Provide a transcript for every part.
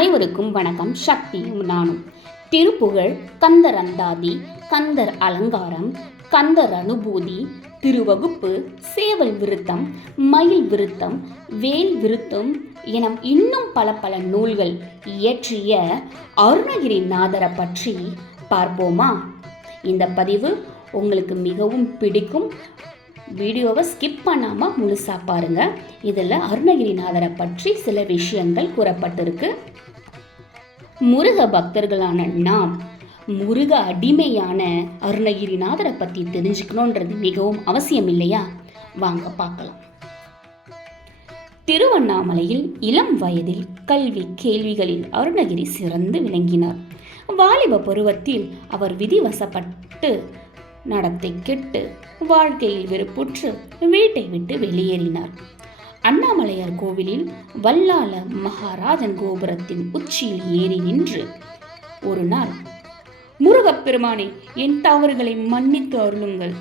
அனைவருக்கும் வணக்கம். சக்தியும் நானும். திருப்புகழ் கந்தர் அந்தாதி கந்தர் அலங்காரம் கந்தர் அனுபூதி திருவகுப்பு சேவல் விருத்தம் மயில் விருத்தம் வேல் விருத்தம் என இன்னும் பல பல நூல்கள் இயற்றிய அருணகிரிநாதரை பற்றி பார்ப்போமா? இந்த பதிவு உங்களுக்கு மிகவும் பிடிக்கும். வீடியோவை ஸ்கிப் பண்ணாமல் முழுசாக பாருங்கள் இதில் அருணகிரிநாதரை பற்றி சில விஷயங்கள் கூறப்பட்டிருக்கு. முருக பக்தர்களான நாம் முருக அடிமையான அருணகிரிநாதரை பற்றி தெரிஞ்சுக்கணுன்றது மிகவும் அவசியம் இல்லையா? வாங்க பார்க்கலாம். திருவண்ணாமலையில் இளம் வயதில் கல்வி கேள்விகளில் அருணகிரி சிறந்து விளங்கினார். வாலிப பருவத்தில் அவர் விதிவசப்பட்டு நடத்தை கெட்டு வாழ்க்கையில் வெறுப்புற்று வீட்டை விட்டு வெளியேறினார். அண்ணாமலையார் கோவிலில் வல்லால மகாராஜன் கோபுரத்தின் உச்சியில் ஏறி நின்று ஒரு நாள் முருகப்பெருமானே என் தவறுகளை மன்னித்து அருளுங்கள்.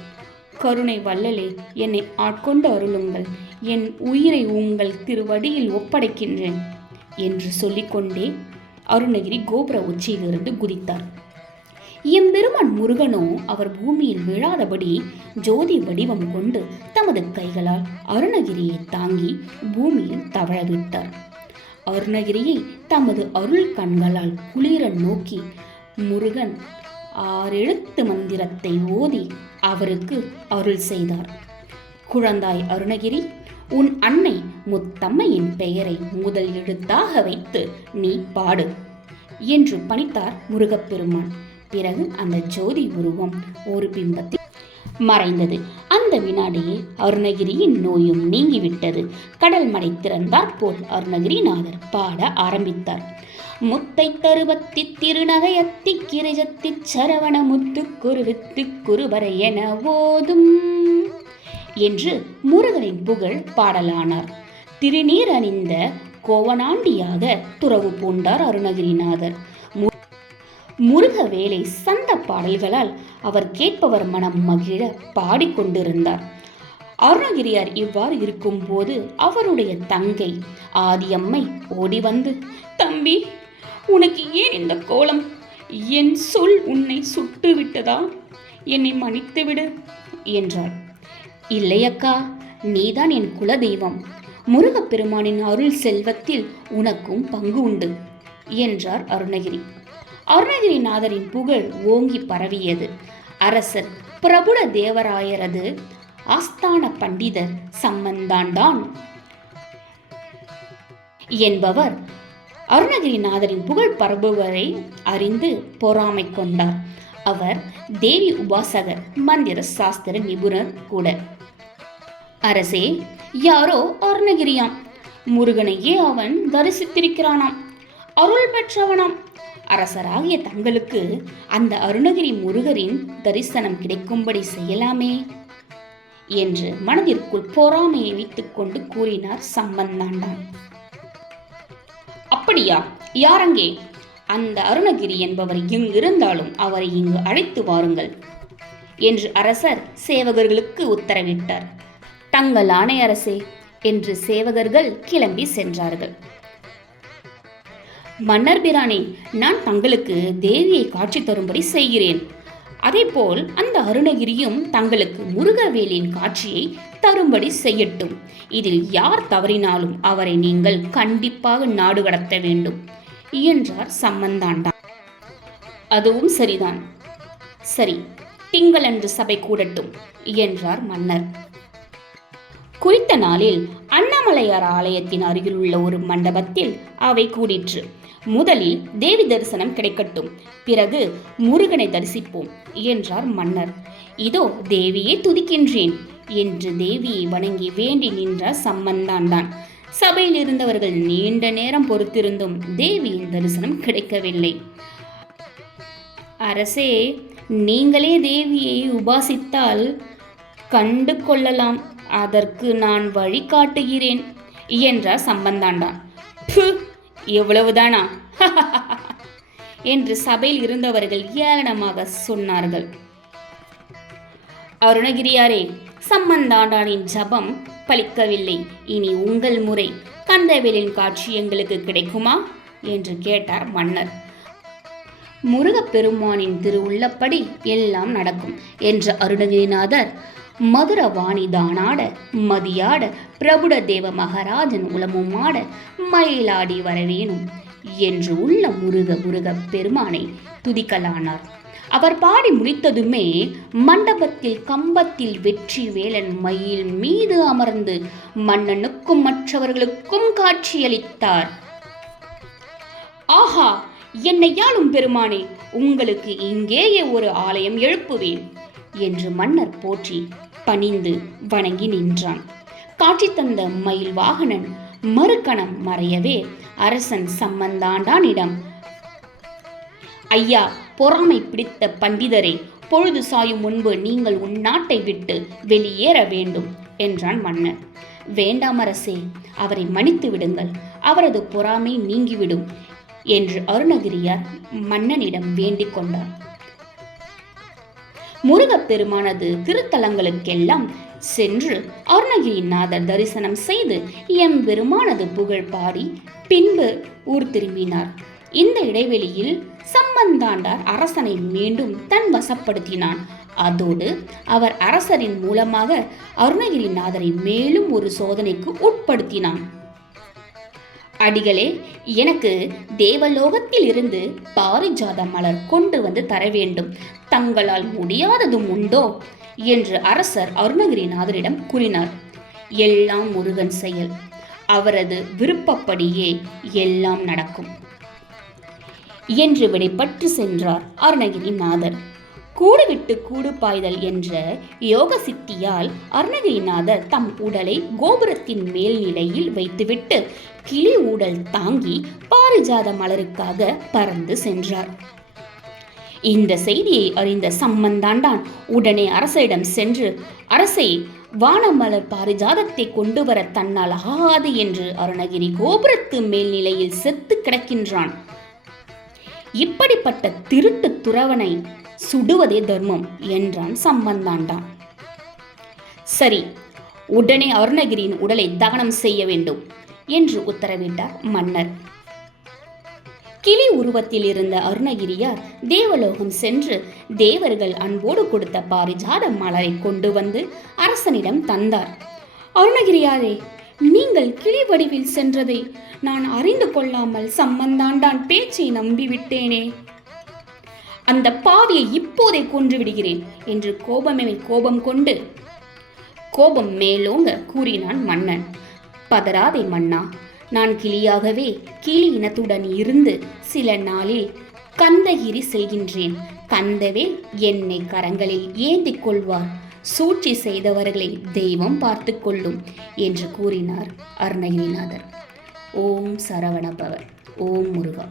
கருணை வள்ளலே என்னை ஆட்கொண்டு அருளுங்கள். என் உயிரை உங்கள் திருவடியில் ஒப்படைக்கின்றேன் என்று சொல்லிக்கொண்டே அருணகிரி கோபுர உச்சியிலிருந்து குதித்தார். எம்பெருமான் முருகனோ அவர் பூமியில் விழாதபடி ஜோதி வடிவம் கொண்டு தமது கைகளால் அருணகிரியை தாங்கி பூமியில் தவழவிட்டார் அருணகிரியை தமது அருள் கண்களால் குளிர நோக்கி முருகன் ஆறெழுத்து மந்திரத்தை ஓதி அவருக்கு அருள் செய்தார். குழந்தாய் அருணகிரி உன் அன்னை முத்தம்மையின் பெயரை முதல் எழுத்தாக வைத்து நீ பாடு என்று பணித்தார் முருகப்பெருமான். பிறகு அந்த ஜோதி உருவம் ஒரு பிம்பத்தில் மறைந்தது. அந்த வினாடியே அருணகிரியின் நோயும் நீங்கிவிட்டது. கடல் மடை திறந்தாற் போல் அருணகிரிநாதர் பாட ஆரம்பித்தார். முத்தை தருவத்தி திருநகையத்தி கிரிஜத்தி சரவண முத்து குருவித்து குருவரை என ஓதும் என்று முருகனின் புகழ் பாடலானார். திருநீர் அணிந்த கோவனாண்டியாக துறவு பூண்டார் அருணகிரிநாதர். முருக வேலை சந்த பாடல்களால் அவர் கேட்பவர் மனம் மகிழ பாடிக்கொண்டிருந்தார். அருணகிரியார் இவ்வாறு இருக்கும்போது அவருடைய தங்கை ஆதியம்மை ஓடி வந்து தம்பி உனக்கு ஏன் இந்த கோலம்? என் சொல் உன்னை சுட்டு விட்டதா? என்னை மன்னித்துவிடு என்றார் இல்லையக்கா நீதான் என் குலதெய்வம். முருகப்பெருமானின் அருள் செல்வத்தில் உனக்கும் பங்கு உண்டு என்றார் அருணகிரி. அருணகிரிநாதரின் புகழ் ஓங்கி பரவியது. அரசர் பிரபுட தேவராயரது ஆஸ்தான பண்டிதர் சம்பந்தாண்டான். என்பவர் அருணகிரிநாதரின் புகழ் பரப்புவரை அறிந்து பொறாமை கொண்டார். அவர் தேவி உபாசகர் மந்திர சாஸ்திர நிபுணர் கூட. அரசே யாரோ அருணகிரியாம். முருகனையே அவன் தரிசித்திருக்கிறானாம். அருள் பெற்றவனாம். அரசராகிய தங்களுக்கு அந்த அருணகிரி முருகரின் தரிசனம் கிடைக்கும்படி செய்யலாமே என்று மனதிற்குள் பொறாமையை வைத்துக்கொண்டு கூறினார் சம்பந்தாண்டான் அப்படியா? யாரங்கே? அந்த அருணகிரி என்பவர் எங்கிருந்தாலும் அவரை இங்கு அழைத்து வாருங்கள் என்று அரசர் சேவகர்களுக்கு உத்தரவிட்டார். தங்கள் ஆணை அரசே என்று சேவகர்கள் கிளம்பி சென்றார்கள். மன்னர் பிரானே நான் தங்களுக்கு தேவியை காட்சி தரும்படி செய்கிறேன். அதேபோல் அந்த அருணகிரியும் தங்களுக்கு முருகவேலின் காட்சியை தரும்படி செய்யட்டும். இதில் யார் தவறினாலும் அவரை நீங்கள் கண்டிப்பாக நாடு கடத்த வேண்டும் என்றார் சம்பந்தாண்டா. அதுவும் சரிதான். சரி திங்களன்று சபை கூடட்டும் என்றார் மன்னர். குறித்த நாளில் அண்ணாமலையார் ஆலயத்தின் அருகில் உள்ள ஒரு மண்டபத்தில் அவை கூடிற்று. முதலில் தேவி தரிசனம் கிடைக்கட்டும். பிறகு முருகனை தரிசிப்போம் என்றார் மன்னர். இதோ தேவியை துதிக்கின்றேன் என்று தேவியை வணங்கி வேண்டி நின்றார் சம்பந்தான்தான் சபையில் இருந்தவர்கள் நீண்ட நேரம் பொறுத்திருந்தும் தேவியின் தரிசனம் கிடைக்கவில்லை. அரசே நீங்களே தேவியை உபாசித்தால் கண்டு கொள்ளலாம் அதற்கு நான் வழி காட்டுகிறேன் என்றார் சம்பந்தாண்டான் எவ்வளவுதானா என்று சபையில் இருந்தவர்கள் ஏளனமாக சொன்னார்கள். அருணகிரியாரே சம்பந்தாண்டானின் ஜபம் பலிக்கவில்லை. இனி உங்கள் முறை கந்தவேலின் காட்சி எங்களுக்கு கிடைக்குமா? என்று கேட்டார் மன்னர். முருகப்பெருமானின் திருவுள்ளப்படி எல்லாம் நடக்கும் என்ற அருணகிரிநாதர் மதுரவாணி தானாட மதியாட பிரபுட தேவ மகாராஜன் உலமுமாட மயிலாடி வரவேணும் என்று உள்ள முருக முருக பெருமானை துதிக்கலானார். அவர் பாடி முடித்ததுமே மண்டபத்தில் கம்பத்தில் வெற்றி வேலன் மயில் மீது அமர்ந்து மன்னனுக்கும் மற்றவர்களுக்கும் காட்சியளித்தார். ஆஹா என்னை யாழும் பெருமானே உங்களுக்கு இங்கேயே ஒரு ஆலயம் எழுப்புவேன் என்று மன்னர் போற்றி பணிந்து வணங்கி நின்றான். காட்சி தந்த மயில் வாகனன் மறுகணம் மறையவே அரசன் சம்பந்தாண்டானிடம் ஐயா பொறாமை பிடித்த பண்டிதரே பொழுது சாயும் முன்பு நீங்கள் உன் நாட்டை விட்டு வெளியேற வேண்டும் என்றான் மன்னர். வேண்டாம் அரசே அவரை மன்னித்து விடுங்கள் அவரது பொறாமை நீங்கிவிடும் என்று அருணகிரியார் மன்னனிடம் வேண்டிக் கொண்டார். முருகப்பெருமானது திருத்தலங்களுக்கெல்லாம் சென்று அருணகிரிநாதர் தரிசனம் செய்து எம்பெருமானது புகழ் பாடி பின்பு ஊர் திரும்பினார். இந்த இடைவெளியில் சம்பந்தாண்டார் அரசனை மீண்டும் தன் வசப்படுத்தினான். அதோடு அவர் அரசரின் மூலமாக அருணகிரிநாதரை மேலும் ஒரு சோதனைக்கு உட்படுத்தினான். அடிகளே எனக்கு தேவலோகத்தில் இருந்து பாரிஜாத மலர் கொண்டு வந்து தர வேண்டும். தங்களால் முடியாததும் உண்டோ? என்று அரசர் அருணகிரிநாதரிடம் கூறினார். எல்லாம் முருகன் செயல். அவரது விருப்பப்படியே எல்லாம் நடக்கும். என்று விடைபற்று சென்றார் அருணகிரிநாதர். கூடு விட்டு கூடு பாய்தல் என்ற யோக சித்தியால் அருணகிரிநாதர் தம் உடலை கோபுரத்தின் மேல் நிலையில் வைத்துவிட்டு கிளி ஊடல் தாங்கி பாரிஜாத மலருக்காக பறந்து சென்றார். இந்த செய்தியை அறிந்த சம்மந்தாண்டான் உடனே அரசரிடம் சென்று அரசை வானமலர் பாரிஜாதத்தை கொண்டு வர தன்னால் ஆகாது என்று அருணகிரி கோபுரத்து மேல்நிலையில் செத்து கிடக்கின்றான். இப்படிப்பட்ட திருட்டு துறவனை சுடுவதே தர்மம் என்றான் சம்பந்தாண்டான் சரி உடனே அருணகிரியின் உடலை தகனம் செய்ய வேண்டும் என்று உத்தரவிட்டார் மன்னர். கிளி உருவத்தில் இருந்த அருணகிரியார் தேவலோகம் சென்று தேவர்கள் அன்போடு கொடுத்த பாரிஜாத மலரை கொண்டு வந்து அரசனிடம் தந்தார். அருணகிரியாரே நீங்கள் கிளி வடிவில் சென்றதை நான் அறிந்து கொள்ளாமல் சம்பந்தாண்டான் பேச்சை நம்பிவிட்டேனே. அந்த பாவியை இப்போதே கொன்று விடுகிறேன் என்று கோபமே கோபம் கொண்டு கோபம் மேலோங்க கூறினான் மன்னன். பதறாதே மன்னா நான் கிளியாகவே கிளி இனத்துடன் இருந்து சில நாளில் கந்தகிரி செல்கின்றேன் கந்தவே என்னை கரங்களில் ஏந்திக் கொள்வார். சூழ்ச்சி செய்தவர்களை தெய்வம் பார்த்து கொள்ளும் என்று கூறினார் அருணகிரிநாதர். ஓம் சரவணபவர் ஓம் முருகா.